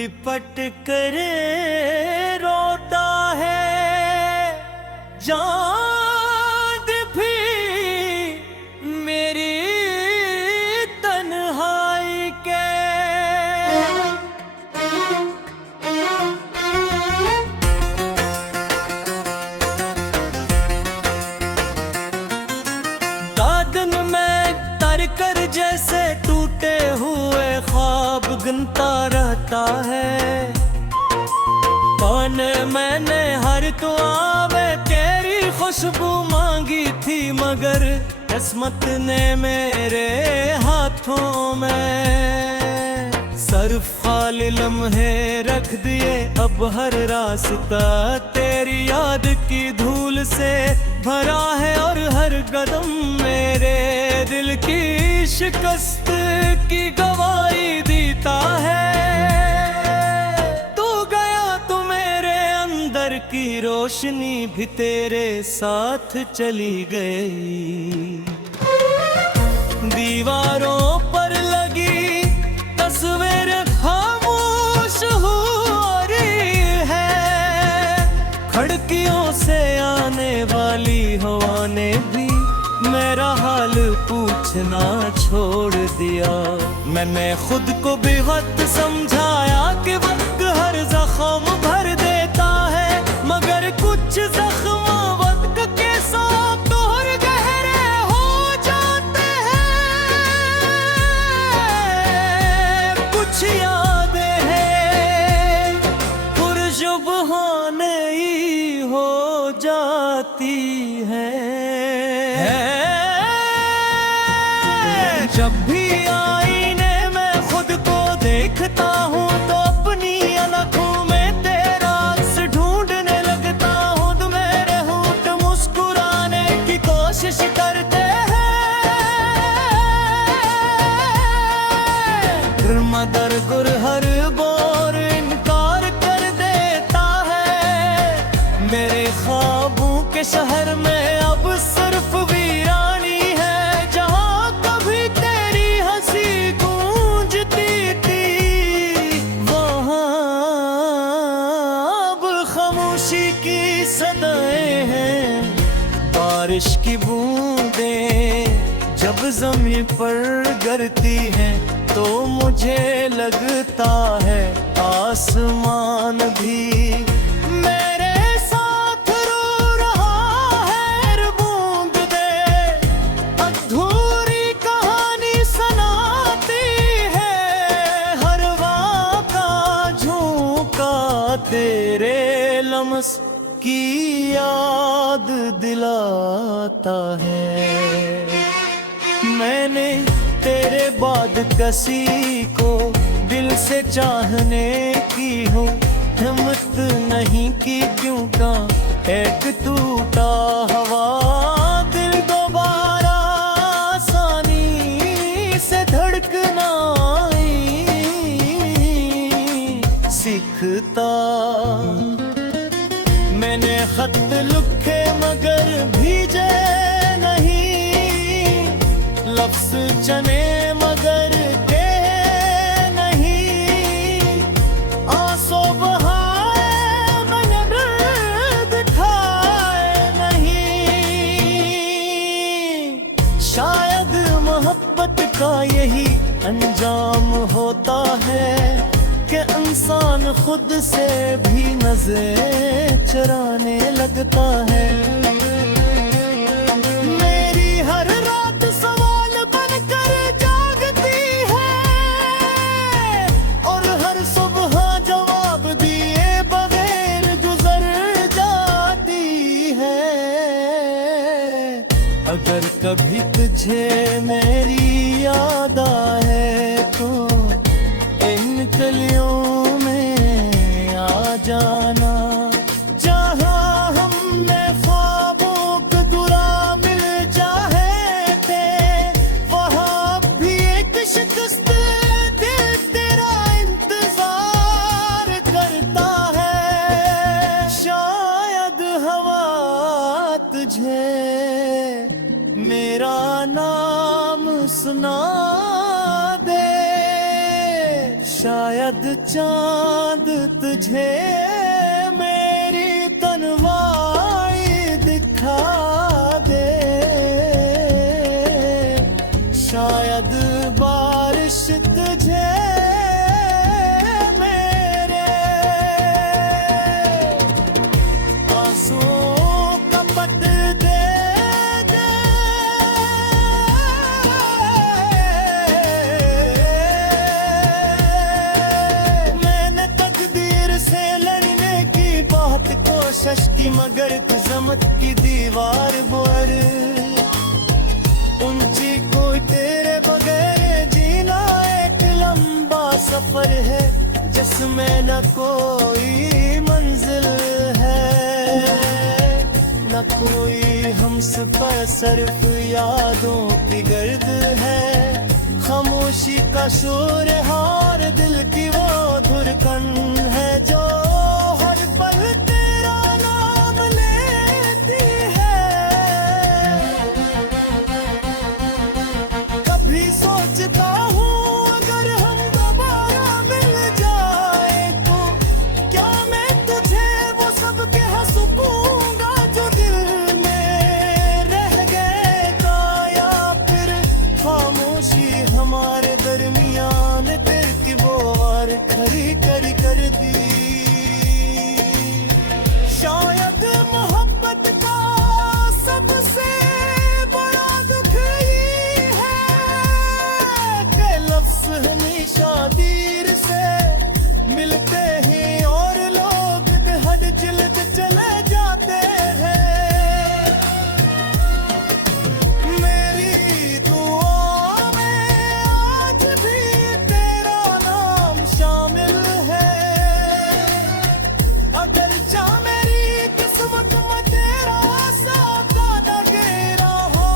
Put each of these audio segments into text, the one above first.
लिपट कर रोता है चांद भी मेरी तन्हाई के। दादन में तर कर जैसे टूटे हुए ख्वाब गिनता रहता है। पाने मैंने हर तो आवे तेरी खुशबू मांगी थी, मगर किस्मत ने मेरे हाथों में सिर्फ खाली लम्हे रख दिए। अब हर रास्ता तेरी याद की धूल से भरा है और हर कदम मेरे दिल की शिकस्त की गवाही देता है। तू गया तो मेरे अंदर की रोशनी भी तेरे साथ चली गई। दीवारों पर लगी तस्वीर खामोश हो रही है। खिड़कियों से आने वाली हवा ने भी मेरा हाल पूछना छोड़ दिया। मैंने खुद को भी वक्त समझाया कि वक्त हर जख्म भर देता है, मगर कुछ जख्म वक्त के साथ और गहरे हो जाते हैं। कुछ यादें हैं पुरजुबान ही हो जाती हैं। जब भी आईने में खुद को देखता हूँ तो अपनी आंखों में तेरा अक्स ढूंढने लगता हूँ। तो मेरे होंठ मुस्कुराने की कोशिश करते हैं, मगर गुर हर बार इनकार कर देता है। मेरे ख्वाबों के शहर में अब सिर्फ वीरानी है, जहाँ कभी तेरी हंसी गूंजती थी वहाँ अब खामोशी की सदाएं हैं। बारिश की बूंदें जब ज़मीन पर गिरती हैं तो मुझे लगता है आसमान भी मेरे साथ रो रहा है। बूंद दे अधूरी कहानी सुनाती है, हर वाक़ा झोंका तेरे लम्स की याद दिलाता है। मैंने तेरे बाद किसी को दिल से चाहने की हूँ हिम्मत नहीं की, क्यों का एक टूटा हवा दिल दोबारा आसानी से धड़कना सीखता। मैंने खत लिखे मगर भीजे नहीं, लफ्ज़ चने मगर के नहीं। आंसू बहाए मैंने दर्द ठाए नहीं। शायद मोहब्बत का यही अंजाम होता है कि इंसान खुद से भी नज़रें चुराने लगता है। मेरी हर रात सवाल बनकर जागती है और हर सुबह जवाब दिए बगैर गुजर जाती है। अगर कभी तुझे मेरी याद आए तो इन गलियों में आ जाना, जहाँ हमने ख्वाबों को दुरा मिल जाए थे वहाँ भी एक शिकस्त दिल तेरा इंतजार करता है। शायद हवा तुझे मेरा नाम सुना दे, शायद चांद तुझे मेरी तन्वाई दिखा दे, शायद बारिश तुझे मेरे आंसुओं का पट दे दे। मैंने तकदीर से लड़ने की बहुत कोशिश की, मगर कुज़मत की दीवार पर ऊंची कोई तेरे बगैर जीना एक लंबा सफर है, जिसमें न कोई मंजिल है न कोई हमसफर, सिर्फ यादों की गर्द है। खामोशी का शोर हार दिल की वो धुरकन है, जो हर पल तेरा नाम लेती है। कभी सोचता हूँ अगर हम दोबारा मिल जाए तो क्या मैं तुझे वो सब कह सकूंगा जो दिल में रह गए था, या फिर खामोशी हमारे दरमियान दिल की वो और खरी कर दी। शायद मोहब्बत का सबसे बड़ा दुख ये है कि लफ्ज़ हमेशा तीर से मिलते ही और लोग बेहद जिल्द चले जाते हैं। मेरी दुआ में आज भी तेरा नाम शामिल है, अगर जा मेरी किस्मत में तेरा साथ लगे रहा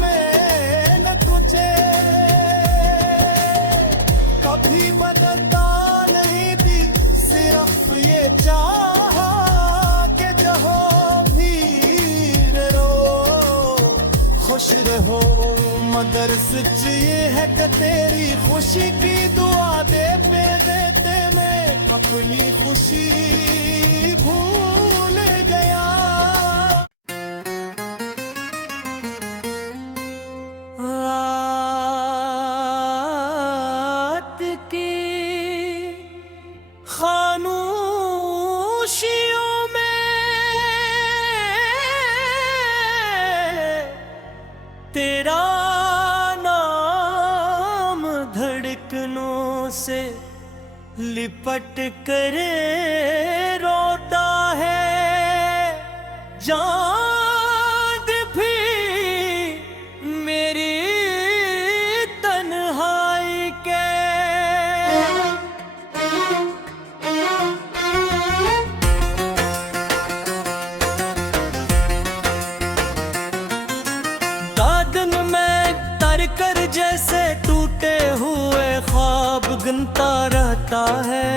मैं न तुझे कभी बदलता नहीं थी, सिर्फ ये चाहा कि जहो भी रहो खुश रहो। मगर सच ये है कि तेरी खुशी की दुआ देते देते मैं अपनी खुशी भूल गया। रात की खामोशियों में तेरा नाम धड़कनों से लिपट कर रोता है। चांद भी मेरी तन्हाई के दादन में तर कर जैसे टूटे हुए ख्वाब गिनता रहता है।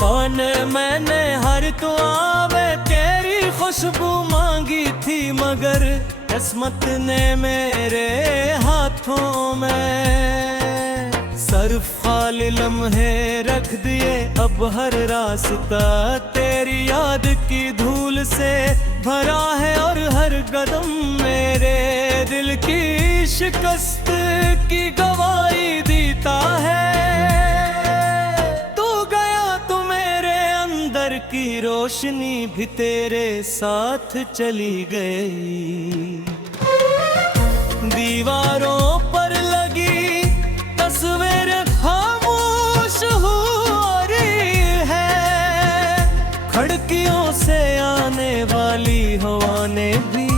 पाने मैंने हर तो आवे तेरी खुशबू मांगी थी, मगर किस्मत ने मेरे हाथों में सिर्फ खाली लम्हे रख दिए। अब हर रास्ता तेरी याद की धूल से भरा है, और हर कदम मेरे दिल की शिकस्त की गवाही देता है। तू गया तो मेरे अंदर की रोशनी भी तेरे साथ चली गई। दीवारों पर लगी तस्वीर खामोश हो रही है, खिड़कियों से आने वाली हवा ने भी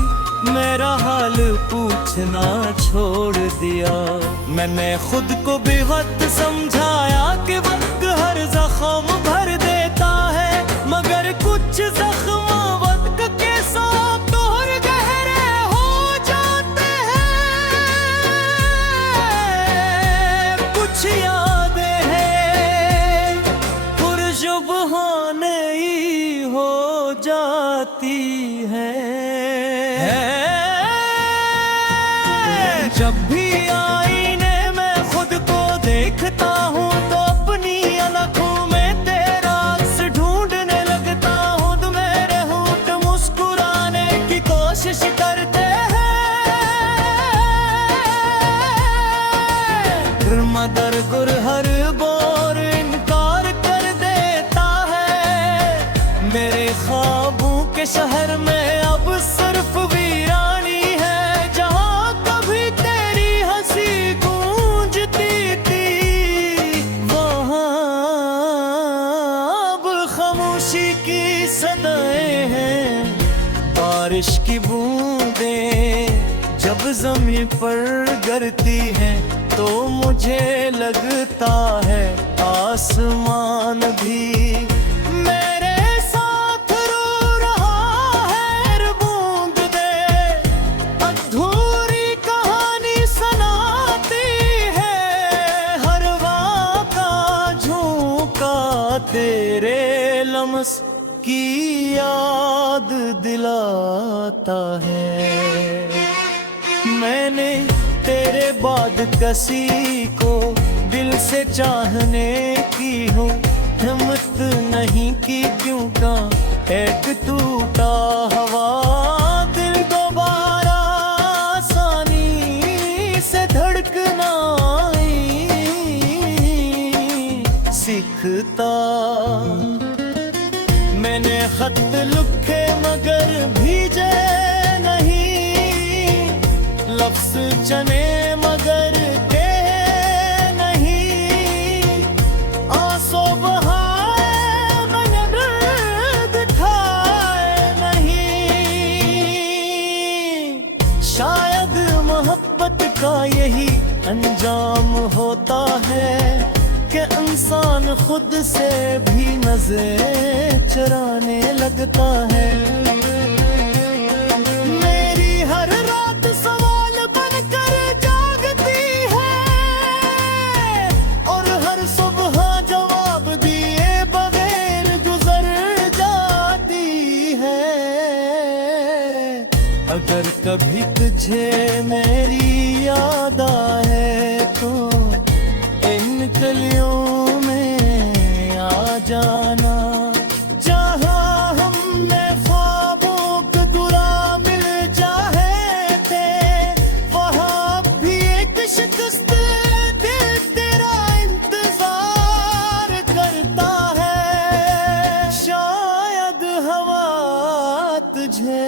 मेरा हाल पूछना छोड़ दिया। मैंने खुद को भी वक्त समझाया कि वक्त हर जख्म भर देता है, मगर कुछ जख्म वक्त के साथ और गहरे हो जाते हैं। कुछ यादें हैं पुरजुबान ही हो जाती हैं। जब भी आईने में खुद को देखता हूँ बारिश की बूंदें जब ज़मीं पर गिरती हैं तो मुझे लगता है आसमान भी मेरे साथ रो रहा है। हर बूंद दे अधूरी कहानी सुनाती है, हर वाक़ा झोंका तेरे लम्स की याद दिलाता है। मैंने तेरे बाद किसी को दिल से चाहने की हूँ हिम्मत नहीं की, क्यों का एक टूटा हवा दिल दोबारा आसानी से धड़कना सीखता। मैंने खत लिखे मगर भेजे नहीं, लफ्ज़ चने मगर कहे नहीं, आंसू बहाए मैंने दर्द खाए नहीं। शायद मोहब्बत का यही अंजाम होता है कि इंसान खुद से भी नज़रें चुराने लगता है। मेरी हर रात सवाल बनकर जागती है और हर सुबह जवाब दिए बगैर गुजर जाती है। अगर कभी तुझे मेरी याद आए तो इन गलियों में आ जाना, जहाँ हमने ख्वाबों के दुरा मिल जाए थे, वहाँ भी एक शिकस्त दिल तेरा इंतजार करता है। शायद हवा तुझे